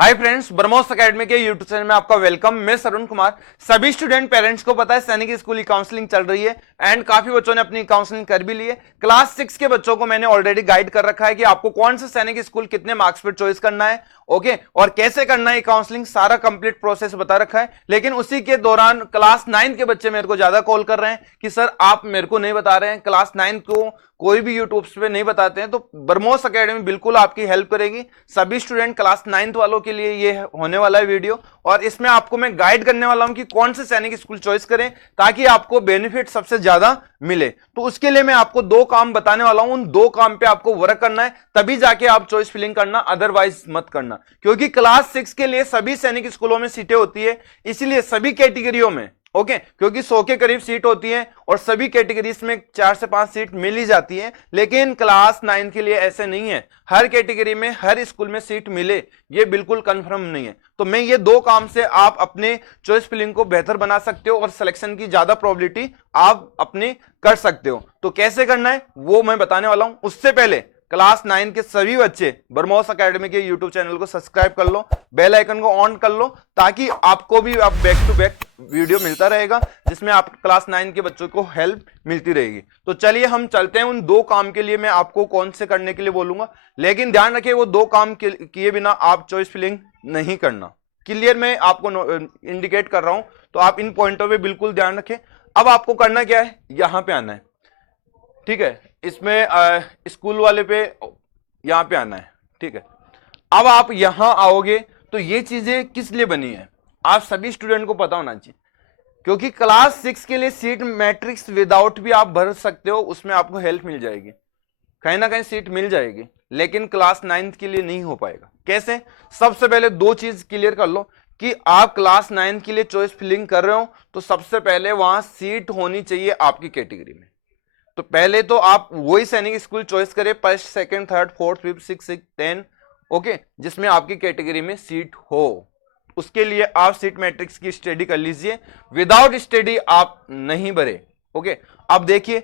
Hi friends, BrahMos academy के YouTube channel में आपका वेलकम। मैं सरुण कुमार। सभी स्टूडेंट पेरेंट्स को पता है सैनिक स्कूल की काउंसलिंग चल रही है एंड काफी बच्चों ने अपनी काउंसलिंग कर भी ली है। क्लास 6 के बच्चों को मैंने ऑलरेडी गाइड कर रखा है कि आपको कौन सा सैनिक स्कूल कितने मार्क्स पर चॉइस करना है, ओके, और कैसे करना है काउंसलिंग, सारा कंप्लीट प्रोसेस बता रखा है। लेकिन उसी के दौरान क्लास 9 के बच्चे मेरे को ज्यादा कॉल कर रहे हैं कि सर आप मेरे को नहीं बता रहे हैं, क्लास 9 को कोई भी यूट्यूब पे नहीं बताते हैं। तो ब्रह्मोस एकेडमी बिल्कुल आपकी हेल्प करेगी। सभी स्टूडेंट क्लास 9th वालों के लिए ये होने वाला है वीडियो, और इसमें आपको मैं गाइड करने वाला हूं कि कौन से सैनिक स्कूल चॉइस करें ताकि आपको बेनिफिट सबसे ज्यादा मिले। तो उसके लिए मैं आपको 2 काम बताने वाला हूं, उन 2 काम पे आपको वर्क करना है, तभी जाके आप चॉइस फिलिंग करना, अदरवाइज मत करना। क्योंकि क्लास 6 के लिए सभी सैनिक स्कूलों में सीटें होती है, इसीलिए सभी कैटेगरियों में, ओके, क्योंकि 100 के करीब सीट होती है और सभी कैटेगरीज में 4 से 5 सीट मिल ही जाती है। लेकिन क्लास 9 के लिए ऐसे नहीं है, हर कैटेगरी में हर स्कूल में सीट मिले ये बिल्कुल कंफर्म नहीं है। तो मैं ये 2 काम से आप अपने चॉइस फिलिंग को बेहतर बना सकते हो और सिलेक्शन की ज्यादा प्रोबेबिलिटी आप अपने कर सकते हो। तो कैसे करना है वो मैं बताने वाला हूं। उससे पहले क्लास 9 के सभी बच्चे ब्रह्मोस एकेडमी के यूट्यूब चैनल को सब्सक्राइब कर लो, बेल आइकन को ऑन कर लो, ताकि आपको भी अब बैक टू बैक वीडियो मिलता रहेगा जिसमें आप क्लास 9 के बच्चों को हेल्प मिलती रहेगी। तो चलिए हम चलते हैं। उन 2 काम के लिए मैं आपको कौन से करने के लिए बोलूंगा, लेकिन ध्यान रखिए वो 2 काम किए बिना आप चॉइस फिलिंग नहीं करना। क्लियर मैं आपको इंडिकेट कर रहा हूं, तो आप इन पॉइंटों पे बिल्कुल ध्यान रखें। अब आपको करना क्या है, यहां पे आना है, ठीक है, इसमें स्कूल वाले पे यहां पे आना है, ठीक है। अब आप यहां आओगे तो ये चीजें किस लिए बनी है आप सभी स्टूडेंट को पता होना चाहिए, क्योंकि क्लास 6 के लिए सीट मैट्रिक्स विदाउट भी आप भर सकते हो, उसमें आपको हेल्प मिल जाएगी, कहीं ना कहीं सीट मिल जाएगी, लेकिन क्लास 9 के लिए नहीं हो पाएगा। कैसे? सबसे पहले 2 चीज क्लियर कर लो कि आप क्लास 9 के लिए चॉइस फिलिंग कर रहे हो तो सबसे पहले वहां सीट होनी चाहिए आपकी कैटेगरी में। तो पहले तो आप वही सैनिक स्कूल चॉइस करें, first, second, third, fourth, fifth, six, 10, okay, जिसमें आपकी कैटेगरी में सीट हो। उसके लिए आप सीट मैट्रिक्स की स्टडी कर लीजिए, विदाउट स्टडी आप नहीं भरे, ओके। अब देखिए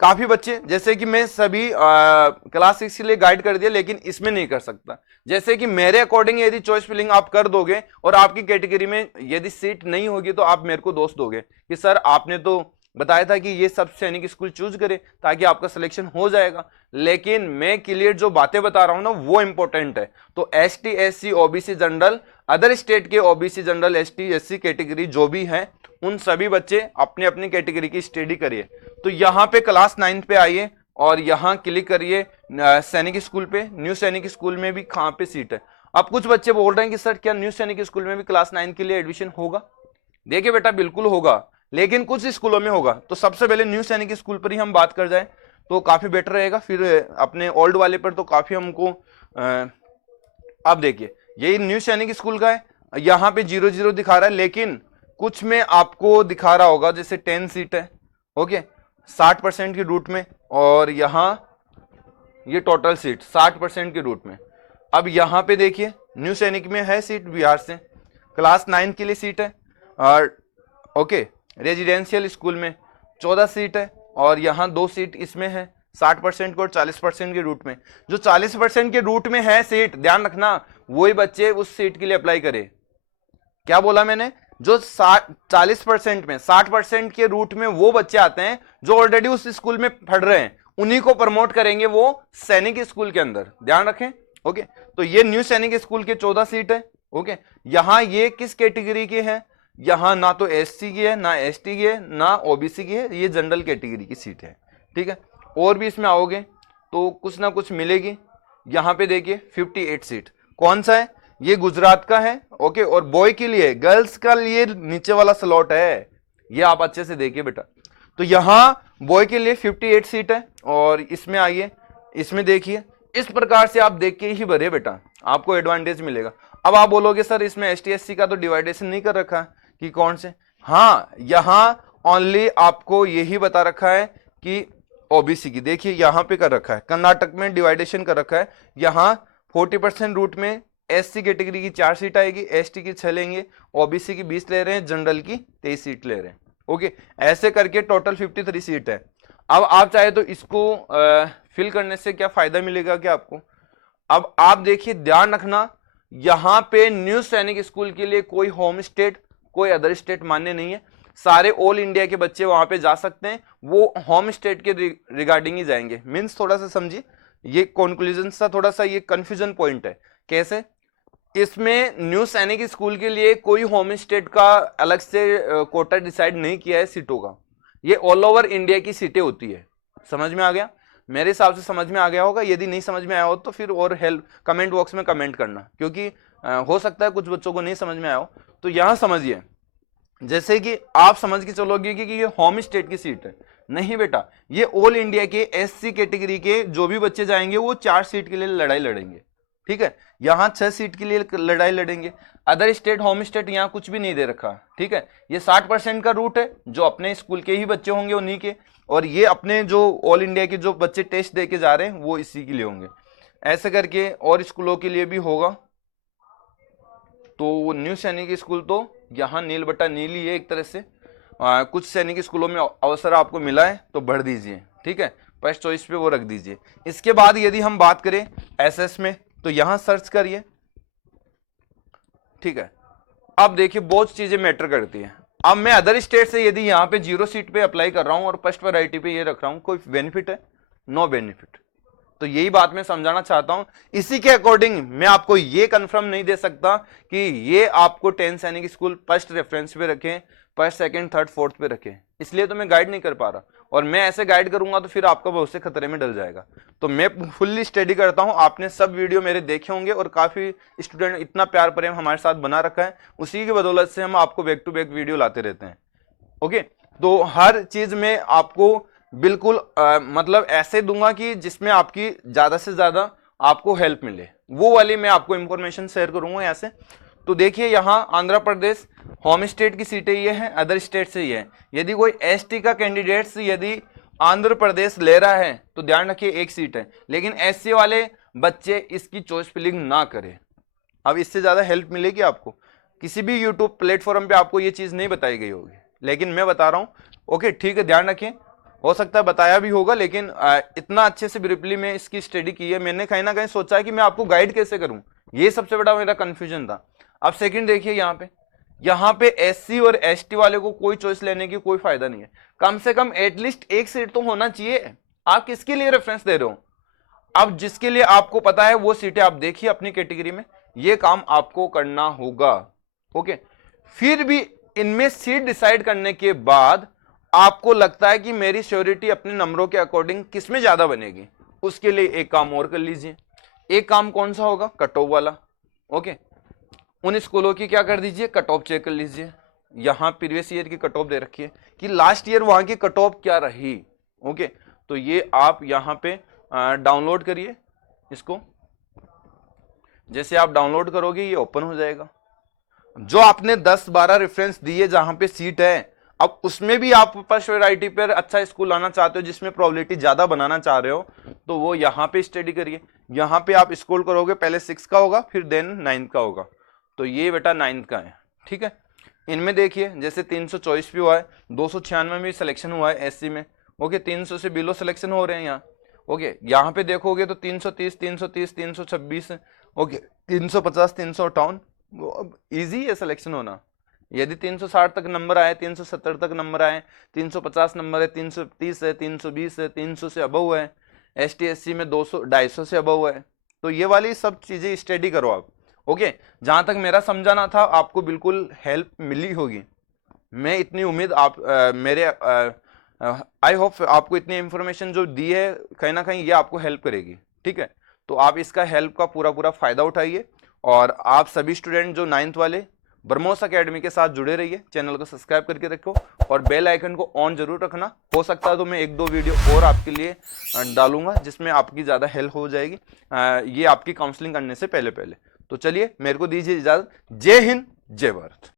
काफी बच्चे, जैसे कि मैं सभी क्लास 6 के लिए गाइड कर दिया, लेकिन इसमें नहीं कर सकता। जैसे कि मेरे अकॉर्डिंग यदि चॉइस फिलिंग आप कर दोगे और आपकी कैटेगरी में यदि सीट नहीं होगी तो आप मेरे को दोष दोगे कि सर आपने तो बताया था कि ये सब सैनिक स्कूल चूज करे ताकि आपका सिलेक्शन हो जाएगा, लेकिन मैं क्लियर जो बातें बता रहा हूं ना वो इंपॉर्टेंट है। तो ST, SC, OBC general, other state के OBC general, ST, SC category जो भी है, उन सभी बच्चे अपनी अपनी कैटेगरी की स्टडी करिए। तो यहाँ पे क्लास 9 पे आइए और यहाँ क्लिक करिए सैनिक स्कूल पे। न्यू सैनिक स्कूल में भी कहाँ पे सीट है? अब कुछ बच्चे बोल रहे हैं कि सर क्या न्यू सैनिक स्कूल में भी क्लास 9 के लिए एडमिशन होगा? देखिए बेटा, बिल्कुल होगा, लेकिन कुछ स्कूलों में होगा। तो सबसे पहले न्यू सैनिक स्कूल पर ही हम बात कर जाए तो काफी बेटर रहेगा, फिर अपने ओल्ड वाले पर तो काफी हमको अब देखिए यही न्यू सैनिक स्कूल का है, यहाँ पे 0-0 दिखा रहा है, लेकिन कुछ में आपको दिखा रहा होगा जैसे 10 सीट है, ओके, 60% की रूट में, और यहाँ ये टोटल सीट 60% की रूट में। अब यहाँ पे देखिए न्यू सैनिक में है सीट बिहार से, क्लास 9 के लिए सीट है, और ओके, रेजिडेंशियल स्कूल में 14 सीट है, और यहाँ 2 सीट इसमें है 60% को और 40% के रूट में। जो 40% के रूट में है सीट, ध्यान रखना, वही बच्चे उस सीट के लिए अप्लाई करे। क्या बोला मैंने? जो 40% में 60% के रूट में वो बच्चे आते हैं जो ऑलरेडी उस स्कूल में पढ़ रहे हैं, उन्हीं को प्रमोट करेंगे वो सैनिक स्कूल के अंदर, ध्यान रखें, ओके। तो ये न्यू सैनिक स्कूल के 14 सीट है, ओके। यहां ये किस कैटेगरी के हैं? यहां ना तो एससी की है, ना एसटी की है, ना ओबीसी की है, ये जनरल कैटेगरी की सीट है, ठीक है। और भी इसमें आओगे तो कुछ ना कुछ मिलेगी। यहां पे देखिए 58 सीट, कौन सा है? ये गुजरात का है, ओके, और बॉय के लिए, गर्ल्स का लिए नीचे वाला स्लॉट है, ये आप अच्छे से देखिए बेटा। तो यहां बॉय के लिए 58 सीट है, और इसमें आइए, इसमें देखिए, इस प्रकार से आप देख के ही भरे बेटा, आपको एडवांटेज मिलेगा। अब आप बोलोगे सर इसमें एसटी एससी का तो डिवाइडेशन नहीं कर रखा कि कौन से? हाँ, यहां ओनली आपको यही बता रखा है कि ओबीसी की, देखिए यहां पे कर रखा है, कर्नाटक में डिवाइडेशन कर रखा है। यहां 40% रूट में एससी कैटेगरी की 4 सीट आएगी, एसटी की 6 लेंगे, ओबीसी की 20 ले रहे हैं, जनरल की 23 सीट ले रहे हैं, ओके। ऐसे करके टोटल 53 सीट है। अब आप चाहे तो इसको फिल करने से क्या फायदा मिलेगा क्या आपको? अब आप देखिए, ध्यान रखना, यहाँ पे न्यू सैनिक स्कूल के लिए कोई होम स्टेट, कोई अदर स्टेट मान्य नहीं है। सारे ऑल इंडिया के बच्चे वहां पे जा सकते हैं, वो होम स्टेट के रिगार्डिंग ही जाएंगे। मीन्स थोड़ा सा समझिए, ये कंक्लूजन सा थोड़ा सा ये कंफ्यूजन पॉइंट है। कैसे? इसमें न्यू सैनिक स्कूल के लिए कोई होम स्टेट का अलग से कोटा डिसाइड नहीं किया है सीटों का, ये ऑल ओवर इंडिया की सीटें होती है। समझ में आ गया? मेरे हिसाब से समझ में आ गया होगा। यदि नहीं समझ में आया हो तो फिर और हेल्प कमेंट बॉक्स में कमेंट करना, क्योंकि हो सकता है कुछ बच्चों को नहीं समझ में आया हो। तो यहां समझिए, जैसे कि आप समझ के चलोगे कि ये होम स्टेट की सीट है, नहीं बेटा, ये ऑल इंडिया के एससी कैटेगरी के जो भी बच्चे जाएंगे वो 4 सीट के लिए लड़ाई लड़ेंगे। ठीक है, यहाँ 6 सीट के लिए लड़ाई लड़ेंगे। अदर स्टेट, होम स्टेट यहाँ कुछ भी नहीं दे रखा। ठीक है, ये 60% का रूट है, जो अपने स्कूल के ही बच्चे होंगे उन्हीं के, और ये अपने जो ऑल इंडिया के जो बच्चे टेस्ट दे के जा रहे हैं वो इसी के लिए होंगे। ऐसे करके और स्कूलों के लिए भी होगा। तो न्यू सैनिक स्कूल तो यहाँ नील बटा नील ही है एक तरह से। कुछ सैनिक स्कूलों में अवसर आपको मिला है तो बढ़ दीजिए। ठीक है, फर्स्ट चॉइस पे वो रख दीजिए। इसके बाद यदि हम बात करें एसएस में, तो यहां सर्च करिए। ठीक है, अब देखिए बहुत चीजें मैटर करती है। अब मैं अदर स्टेट से यदि यहाँ पे 0 सीट पे अप्लाई कर रहा हूं और फर्स्ट वैरायटी पे ये रख रहा हूं, कोई बेनिफिट है? No benefit. तो यही बात मैं समझाना चाहता हूं। इसी के अकॉर्डिंग मैं आपको ये कंफर्म नहीं दे सकता कि ये आपको 10 सैनिक स्कूल फर्स्ट रेफरेंस पे रखें, फर्स्ट, सेकंड, थर्ड, फोर्थ पे रखें, इसलिए तो मैं गाइड नहीं कर पा रहा। और मैं ऐसे गाइड करूंगा तो फिर आपका भविष्य खतरे में डल जाएगा। तो मैं फुल्ली स्टडी करता हूं। आपने सब वीडियो मेरे देखे होंगे और काफी स्टूडेंट इतना प्यार प्रेम हमारे साथ बना रखा है, उसी की बदौलत से हम आपको बैक टू बैक वीडियो लाते रहते हैं। ओके, तो हर चीज में आपको बिल्कुल मतलब ऐसे दूंगा कि जिसमें आपकी ज्यादा से ज्यादा आपको हेल्प मिले, वो वाली मैं आपको इंफॉर्मेशन शेयर करूंगा यहाँ से। तो देखिए, यहाँ आंध्र प्रदेश होम स्टेट की सीटें ये हैं, अदर स्टेट से ये है। यदि कोई एसटी का कैंडिडेट्स यदि आंध्र प्रदेश ले रहा है तो ध्यान रखिए 1 सीट है, लेकिन एससी वाले बच्चे इसकी चॉइस फिलिंग ना करें। अब इससे ज्यादा हेल्प मिलेगी आपको, किसी भी यूट्यूब प्लेटफॉर्म पे आपको ये चीज नहीं बताई गई होगी, लेकिन मैं बता रहा हूँ। ओके, ठीक है, ध्यान रखें। हो सकता है बताया भी होगा, लेकिन इतना अच्छे से ब्रीफली में इसकी स्टडी की है मैंने, कहीं ना कहीं सोचा है कि मैं आपको गाइड कैसे करूं, ये सबसे बड़ा मेरा कंफ्यूजन था। अब सेकंड देखिए, यहाँ पे एससी और एसटी वाले को कोई चॉइस लेने की कोई फायदा नहीं है। कम से कम एटलीस्ट 1 सीट तो होना चाहिए। आप किसके लिए रेफरेंस दे रहे हो? अब जिसके लिए आपको पता है वो सीटें आप देखिए अपनी कैटेगरी में, ये काम आपको करना होगा। ओके, फिर भी इनमें सीट डिसाइड करने के बाद आपको लगता है कि मेरी श्योरिटी अपने नंबरों के अकॉर्डिंग किसमें ज्यादा बनेगी, उसके लिए एक काम और कर लीजिए। एक काम कौन सा होगा? कट ऑफ वाला। ओके, उन स्कूलों की क्या कर दीजिए, कट ऑफ चेक कर लीजिए। यहां प्रीवियस ईयर की कट ऑफ दे रखी है कि लास्ट ईयर वहां की कट ऑफ क्या रही। ओके, तो ये आप यहां पे डाउनलोड करिए इसको। जैसे आप डाउनलोड करोगे ये ओपन हो जाएगा। जो आपने 10-12 रेफरेंस दिए जहां पे सीट है, अब उसमें भी आप फर्स्ट वैरायटी पर अच्छा स्कूल लाना चाहते हो जिसमें प्रोबेबिलिटी ज्यादा बनाना चाह रहे हो, तो वो यहाँ पे स्टडी करिए। यहाँ पे आप स्क्रॉल करोगे, पहले 6 का होगा, फिर देन 9 का होगा। तो ये बेटा 9 का है। ठीक है, इनमें देखिए जैसे 324 भी हुआ है, 296 में भी सिलेक्शन हुआ है एससी में। ओके, 300 से बिलो सिलेक्शन हो रहे हैं यहाँ। ओके, यहाँ पे देखोगे तो 330, 330, 326, ओके, 350, 358, ईजी है सिलेक्शन होना। यदि 360 तक नंबर आए, 370 तक नंबर आए, 350 नंबर है, 330 है, 320 है, 300 से अबव है, एसटी एससी में 200 250 से अबव है। तो ये वाली सब चीजें स्टडी करो आप। ओके, जहां तक मेरा समझाना था आपको बिल्कुल हेल्प मिली होगी, मैं इतनी उम्मीद आप मेरे आई होप आपको इतनी इंफॉर्मेशन जो दी है कहीं ना कहीं ये आपको हेल्प करेगी। ठीक है, तो आप इसका हेल्प का पूरा फायदा उठाइए। और आप सभी स्टूडेंट जो 9th वाले ब्रह्मोस एकेडमी के साथ जुड़े रहिए, चैनल को सब्सक्राइब करके रखो और बेल आइकन को ऑन जरूर रखना। हो सकता है तो मैं 1-2 वीडियो और आपके लिए डालूंगा जिसमें आपकी ज़्यादा हेल्प हो जाएगी, ये आपकी काउंसलिंग करने से पहले। तो चलिए, मेरे को दीजिए इजाज़त। जय हिंद, जय भारत।